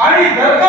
आणि जर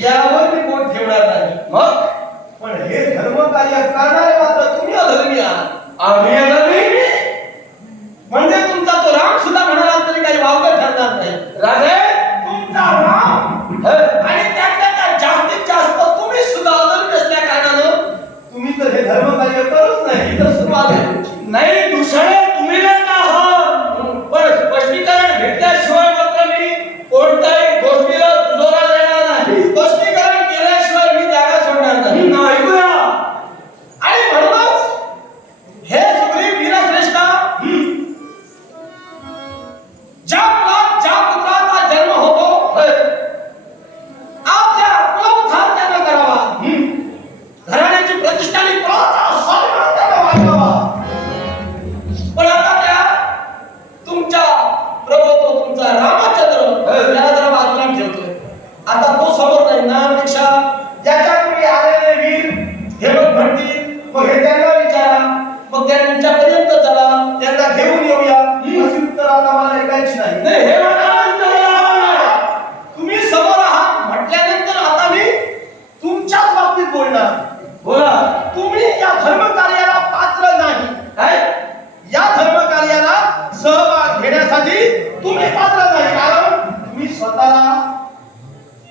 यावर मी कोण ठेवणार नाही. मग? पण हे धर्म कार्य करणारे मात्र तुम्ही अधर्मी आहात. आम्ही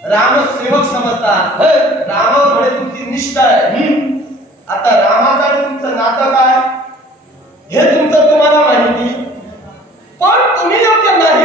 राम सेवक समजतात रामामुळे तुमची निष्ठा आहे. आता रामाचा आणि तुमचं नातं काय? हे तुमचं तुम्हाला माहिती. पण तुम्ही योग्य नाही.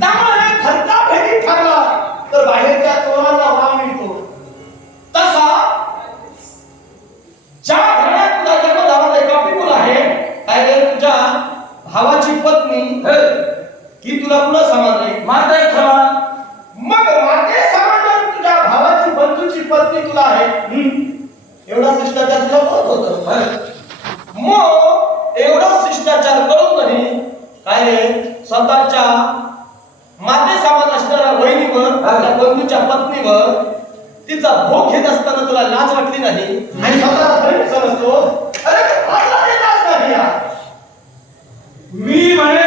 त्यामुळे घरचा भेटी ठरला तर बाहेरच्या चोराला वाव मिळतो. तसा ज्या घरात तुला जन्म झाला ते आहे काय तुझ्या भावाची पत्नी? की तुला पुन्हा नाही माता एक मग माते समाधान तुझ्या भावाची बंधूची पत्नी तुला आहे. एवढा शिष्टाचार तुला होत होत. मग एवढा शिष्टाचार करून काय रे? स्वतःच्या माते सामान असणाऱ्या वहिनीवर आपल्या बंधूच्या पत्नीवर तिचा भोग घेत असताना तुला लाज वाटली नाही? आणि स्वतःला धर्म समजतो अरे नाही मी म्हणे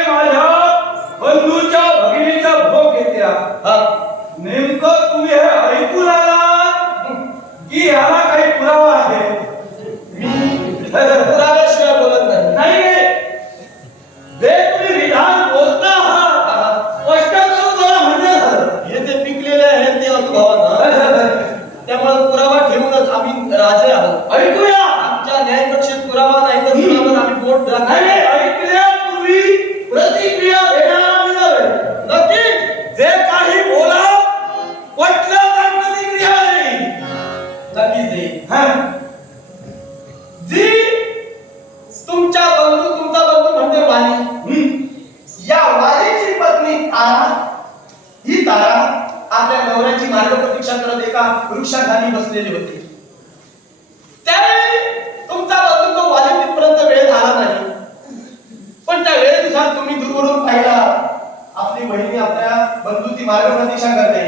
बंधुती मार्गदर्शन करते.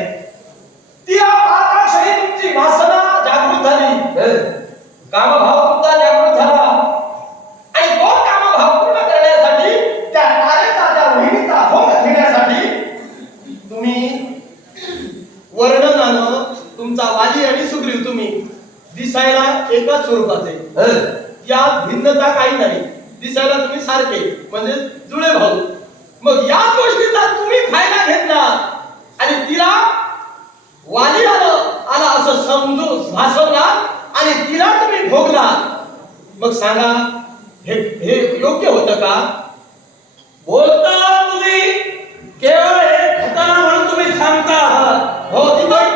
ती आकाशही तुमची वासना जागृत झाली. कामभाव तुमचा जागृत झाला. आणि तो कामभाव पूर्ण करण्यासाठी त्या कार्याचा त्या वहिनीचा भोग घेण्यासाठी तुम्ही वर्णनानं तुमचा वाली आणि सुग्रीव तुम्ही दिसायला एकाच स्वरूपाचे. या भिन्नता काही नाही. दिसायला तुम्ही सारखे म्हणजे जुळे भाऊ. मग या गोष्टीचा तुम्ही फायदा घेतला आणि तिला वाली आलं आला असं समजू भासवला आणि तिला तुम्ही भोगला मग सांगा हे हे योग्य होत का? बोलता तुम्ही केवळ हे खतरा म्हणून तुम्ही सांगता हो तिथं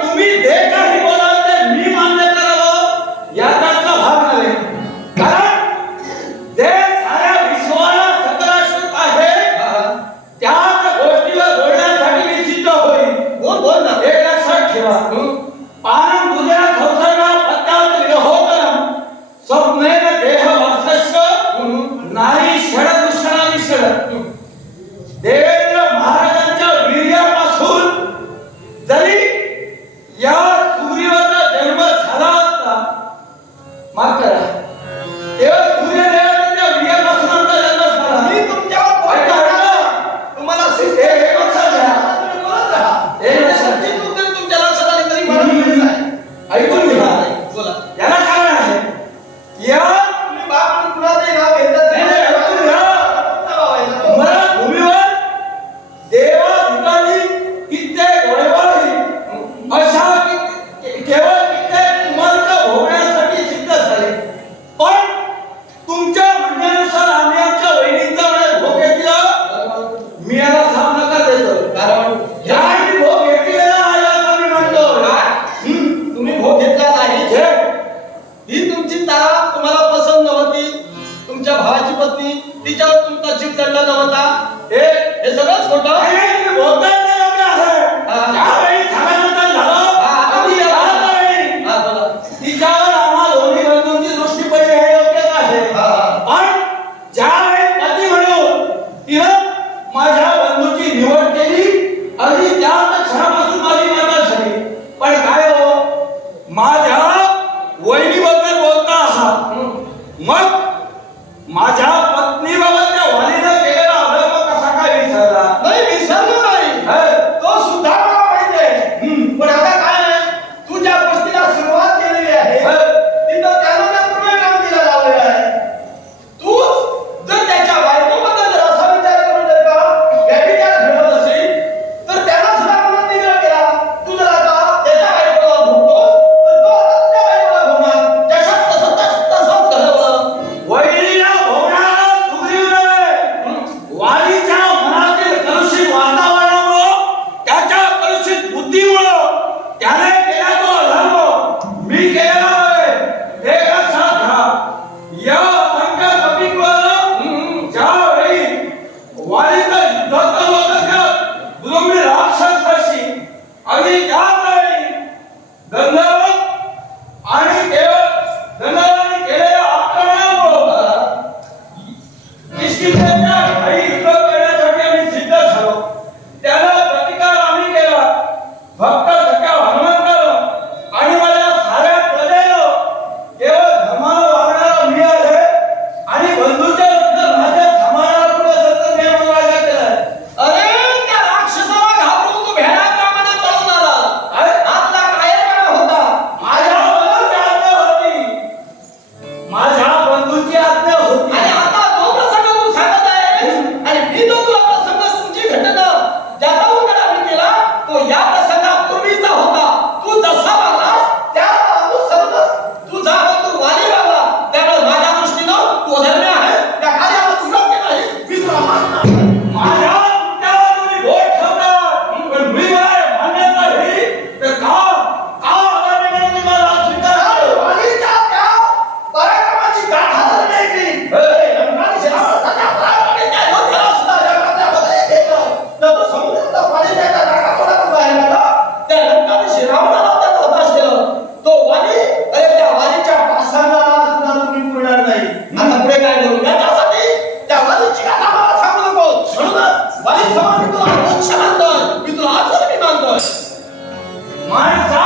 Marca Yeah. மாடு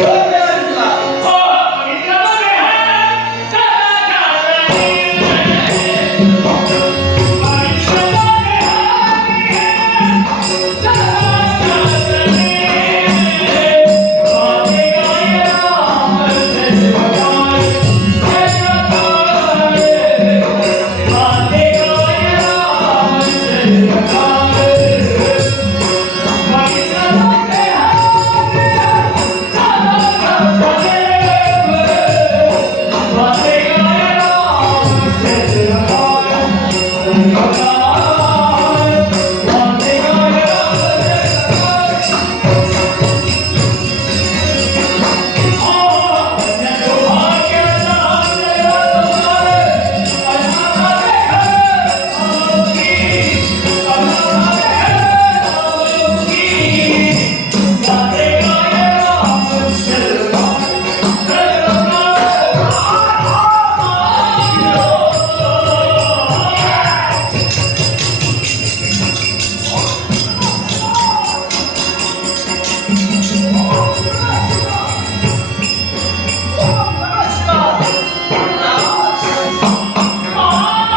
Yeah.